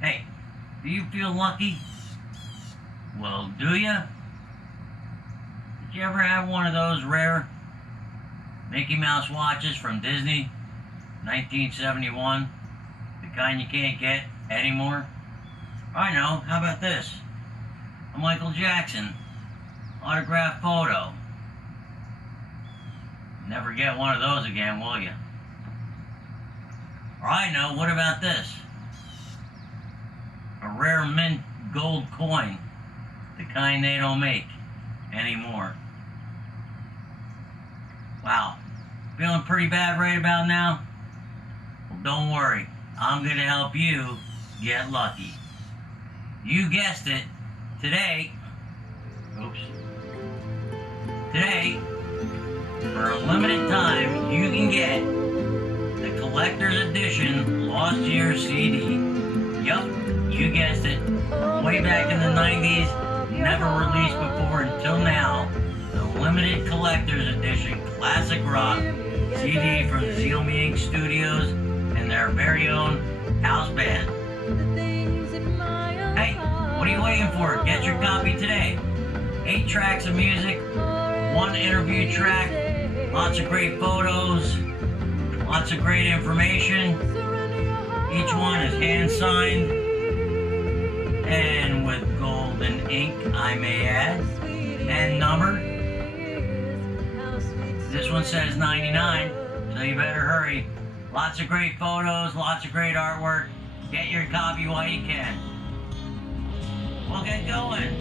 Hey, do you feel lucky? Well, do ya? Did you ever have one of those rare Mickey Mouse watches from Disney, 1971? The kind you can't get anymore? I know, how about this? A Michael Jackson autographed photo. Never get one of those again, will you? Or I know, what about this? A rare mint gold coin, the kind they don't make anymore. Wow, feeling pretty bad right about now? Well, don't worry, I'm gonna help you get lucky. You guessed it, today, for a limited time, you can get the collector's edition Lost Years CD. Yup, you guessed it. Way back in the 90s, never released before until now, the limited collector's edition classic rock CD from the Zeal Studios and their very own house band. Hey, what are you waiting for? Get your copy today. 8 tracks of music, 1 interview track, lots of great photos, lots of great information. Each one is hand signed and with golden ink, I may add, and numbered. This one says 99, so you better hurry. Lots of great photos, lots of great artwork. Get your copy while you can. We'll get going.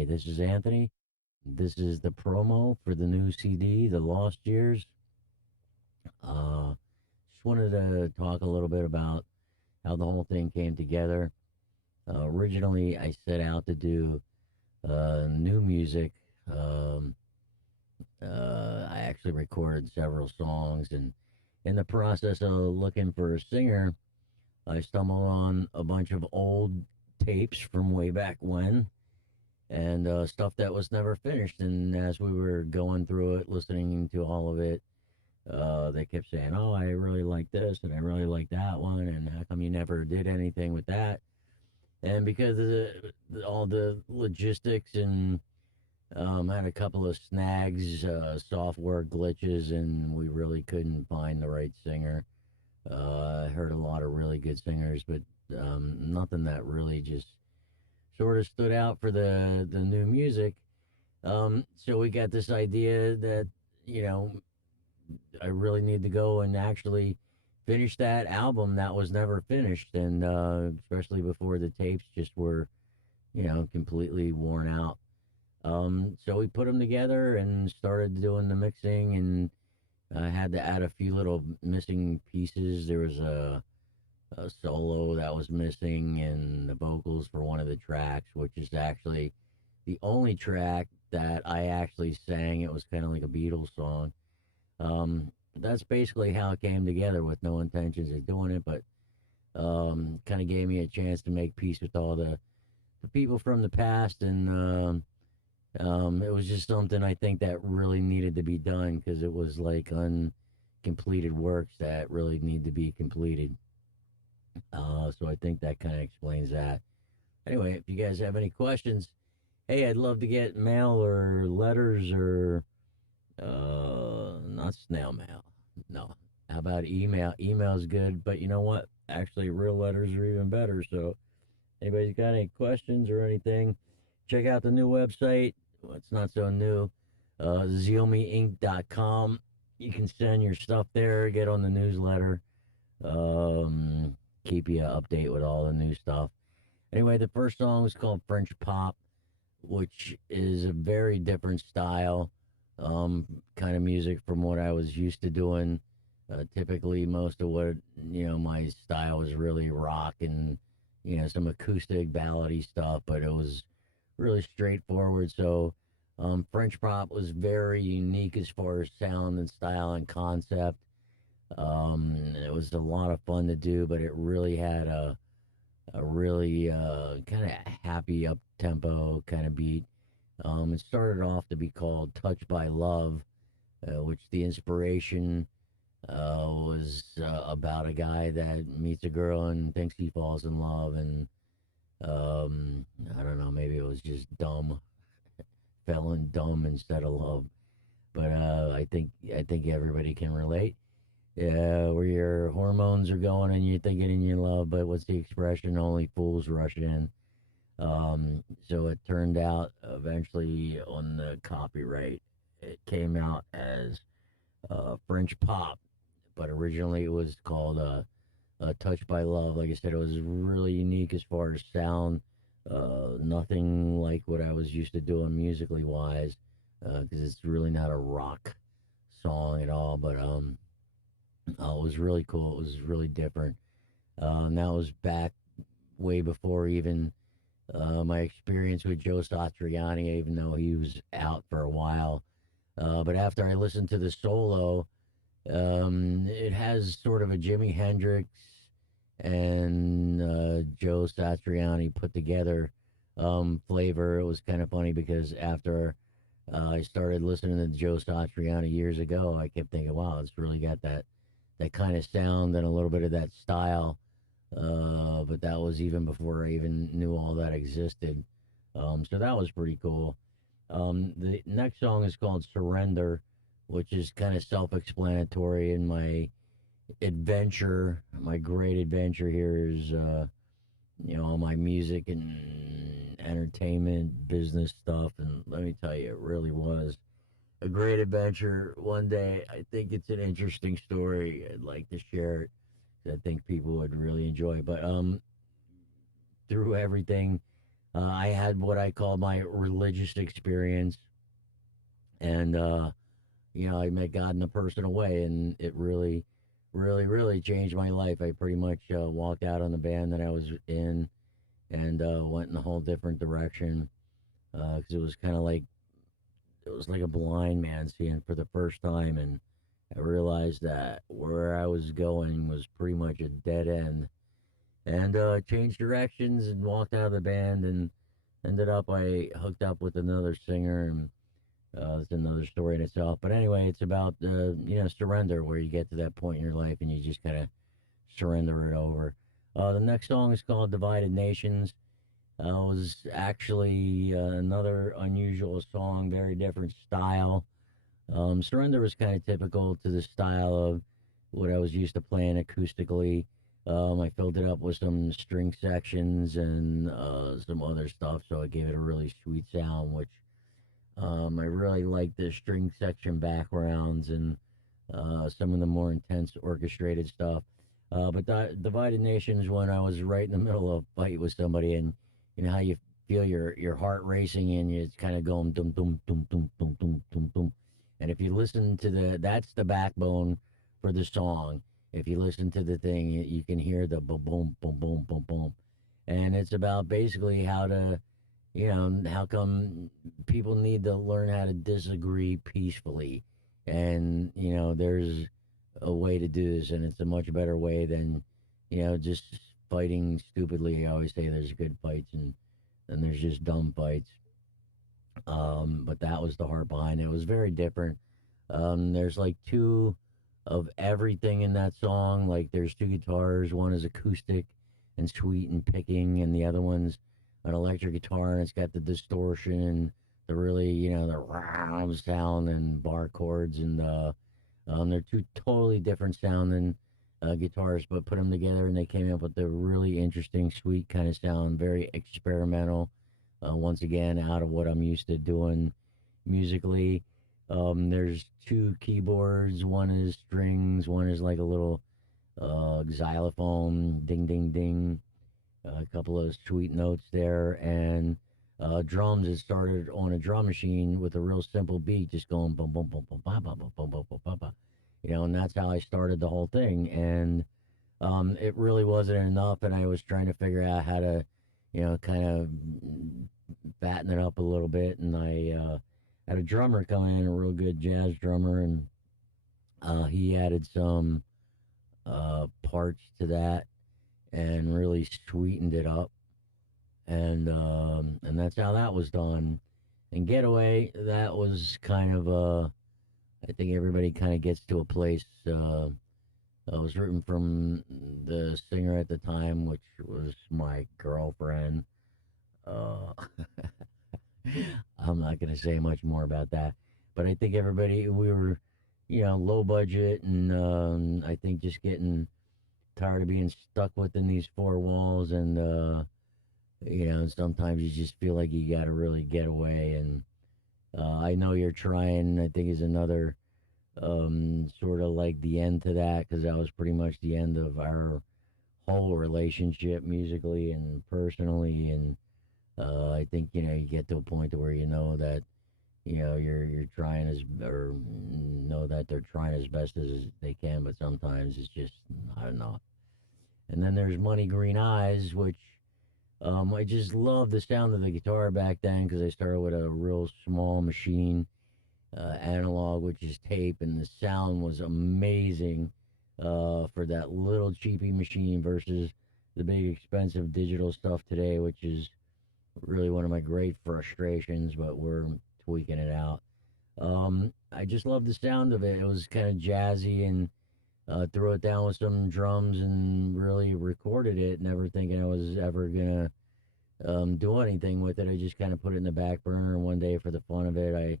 Hey, this is Anthony. This is the promo for the new CD, The Lost Years. Uh, just wanted to talk a little bit about how the whole thing came together. Originally, I set out to do new music. Um, I actually recorded several songs, and in the process of looking for a singer, I stumbled on a bunch of old tapes from way back when and stuff that was never finished. And as we were going through it, listening to all of it, they kept saying, "Oh, I really like this, and I really like that one, and how come you never did anything with that?" And because of all the logistics and had a couple of snags, software glitches, and we really couldn't find the right singer. I heard a lot of really good singers, but nothing that really just sort of stood out for the new music. So we got this idea that you know I really need to go and actually finish that album that was never finished, and especially before the tapes just were completely worn out. So we put them together and started doing the mixing, and I had to add a few little missing pieces. There was a solo that was missing, and the vocals for one of the tracks, which is actually the only track that I actually sang. It was kind of like a Beatles song. That's basically how it came together with no intentions of doing it, but kind of gave me a chance to make peace with all the people from the past. And it was just something I think that really needed to be done because it was like uncompleted works that really need to be completed. So I think that kind of explains that. Anyway, if you guys have any questions, hey, I'd love to get mail or letters or not snail mail. No. How about email? Email's good, but you know what? Actually, real letters are even better. So, anybody's got any questions or anything, check out the new website. Well, it's not so new. Zealmeinc.com. You can send your stuff there, get on the newsletter, keep you up date with all the new stuff. Anyway, the first song was called French Pop, which is a very different style, kind of music from what I was used to doing. Typically, most of what my style was really rock and some acoustic ballady stuff, but it was really straightforward. So, French pop was very unique as far as sound and style and concept. It was a lot of fun to do, but it really had a really kind of happy up tempo kind of beat. It started off to be called Touched by Love, which the inspiration was about a guy that meets a girl and thinks he falls in love. And I don't know, maybe it was just dumb, fell in dumb instead of love. But I think everybody can relate. Yeah, where your hormones are going and you're thinking in your love, but what's the expression? Only fools rush in. So it turned out eventually on the copyright, it came out as French pop, but originally it was called Touched by Love. Like I said, it was really unique as far as sound. Nothing like what I was used to doing musically wise, because it's really not a rock song at all. But it was really cool. It was really different. And that was back way before even my experience with Joe Satriani, even though he was out for a while. But after I listened to the solo, it has sort of a Jimi Hendrix and Joe Satriani put together flavor. It was kind of funny because after I started listening to Joe Satriani years ago, I kept thinking, wow, it's really got that kind of sound and a little bit of that style. But that was even before I even knew all that existed. So that was pretty cool. The next song is called Surrender, which is kind of self explanatory. In my adventure, my great adventure here is, all my music and entertainment, business stuff. And let me tell you, it really was a great adventure. One day, I think it's an interesting story. I'd like to share it. I think people would really enjoy. But through everything, I had what I call my religious experience, and I met God in a personal way, and it really, really, really changed my life. I pretty much walked out on the band that I was in, and went in a whole different direction because it was like a blind man seeing for the first time, and I realized that where I was going was pretty much a dead end, and changed directions and walked out of the band, and ended up I hooked up with another singer, and it's another story in itself. But anyway, it's about surrender, where you get to that point in your life and you just kind of surrender it over. The next song is called "Divided Nations." It was actually another unusual song, very different style. Surrender was kind of typical to the style of what I was used to playing acoustically. I filled it up with some string sections and some other stuff, so it gave it a really sweet sound, which I really like the string section backgrounds and some of the more intense orchestrated stuff. But Divided Nations, when I was right in the middle of a fight with somebody, and you know how you feel your heart racing and it's kind of going dum dum dum dum dum dum dum dum. And if you listen to that's the backbone for the song. If you listen to the thing, you can hear the boom boom boom boom boom boom, and it's about basically how to how come people need to learn how to disagree peacefully. And, there's a way to do this, and it's a much better way than, just fighting stupidly. I always say there's good fights and there's just dumb fights. But that was the heart behind it. It was very different. There's like two of everything in that song. Like there's two guitars. One is acoustic and sweet and picking, and the other one's an electric guitar, and it's got the distortion and the really, the round sound and bar chords, and they're two totally different sounding guitars, but put them together and they came up with a really interesting, sweet kind of sound, very experimental. Once again, out of what I'm used to doing musically. There's two keyboards. One is strings. One is like a little xylophone, ding, ding, ding. A couple of sweet notes there, and drums. It started on a drum machine with a real simple beat, just going boom, boom, boom, boom, ba, ba, ba, boom, boom, boom, ba, ba. And that's how I started the whole thing. And it really wasn't enough, and I was trying to figure out how to, kind of fatten it up a little bit. And I had a drummer come in, a real good jazz drummer, and he added some parts to that and really sweetened it up, and that's how that was done. And Getaway, that was kind of I think everybody kind of gets to a place. I was rooting from the singer at the time, which was my girlfriend. Uh, I'm not going to say much more about that, but I think everybody we were, low budget, and I think just getting tired of being stuck within these four walls, and sometimes you just feel like you got to really get away. And I know you're trying, I think, is another sort of like the end to that, because that was pretty much the end of our whole relationship musically and personally. And I think you get to a point to where that you're trying or know that they're trying as best as they can, but sometimes it's just not. And then there's Money Green Eyes, which I just love the sound of the guitar back then, because I started with a real small machine, analog, which is tape, and the sound was amazing for that little cheapy machine versus the big expensive digital stuff today, which is really one of my great frustrations, but we're tweaking it out. I just love the sound of it. It was kind of jazzy, and threw it down with some drums and really recorded it, never thinking I was ever gonna do anything with it. I just kind of put it in the back burner, and one day for the fun of it,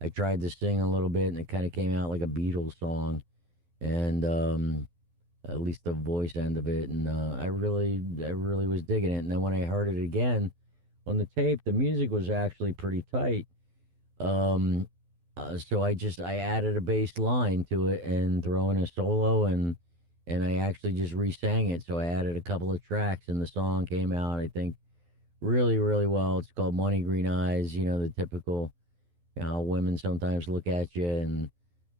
I tried to sing a little bit, and it kind of came out like a Beatles song, and at least the voice end of it, and I really was digging it. And then when I heard it again on the tape, the music was actually pretty tight. Um, so I added a bass line to it and throw in a solo, and I actually just re-sang it. So I added a couple of tracks, and the song came out, I think, really, really well. It's called Money Green Eyes. You know, the typical, how women sometimes look at you, and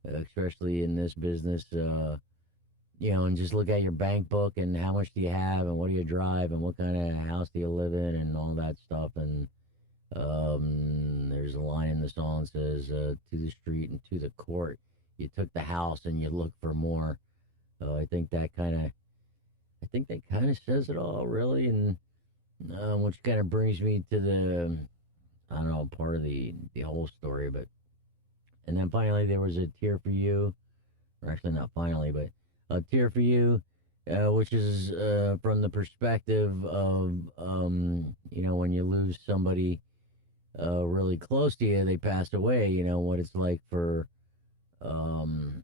especially in this business, and just look at your bank book and how much do you have and what do you drive and what kind of house do you live in and all that stuff. And there's a line in the song that says, "To the street and to the court, you took the house and you look for more." I think that kind of says it all, really. And which kind of brings me to the, I don't know, part of the whole story. But and then finally there was a tear for you, or actually not finally, but a tear for you, which is from the perspective of when you lose somebody really close to you, they pass away. You know what it's like um,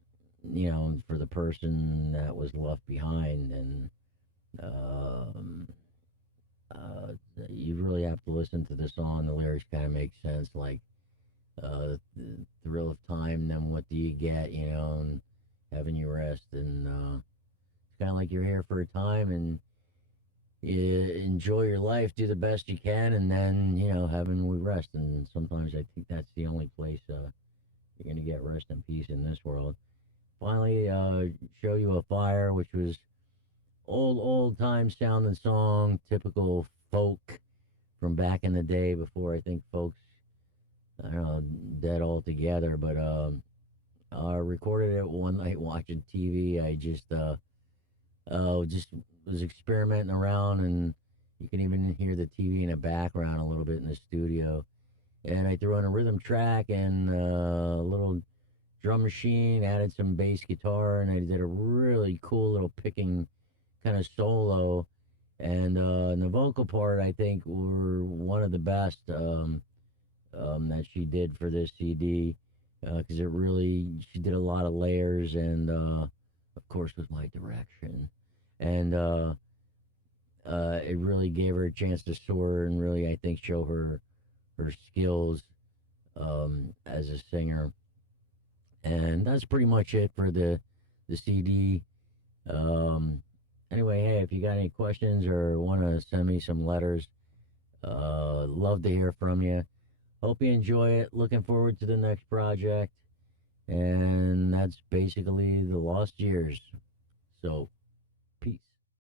for the person that was left behind, and um, uh, you really have to listen to the song. The lyrics kind of make sense, like the thrill of time, then what do you get, and having you rest, and it's kind of like you're here for a time, and you enjoy your life, do the best you can, and then heaven we rest. And sometimes I think that's the only place you're gonna get rest and peace in this world. Finally, show you a fire, which was old time sounding song, typical folk from back in the day before I think folks, I don't know, dead altogether. But I recorded it one night watching TV. I just was experimenting around, and you can even hear the TV in the background a little bit in the studio. And I threw on a rhythm track and a little drum machine, added some bass guitar, and I did a really cool little picking kind of solo. And the vocal part, I think, were one of the best that she did for this CD, because she did a lot of layers, and of course with my direction, and it really gave her a chance to soar and really, I think, show her skills as a singer. And that's pretty much it for the CD. Anyway, hey, if you got any questions or want to send me some letters, love to hear from you. Hope you enjoy it. Looking forward to the next project. And that's basically the lost years. So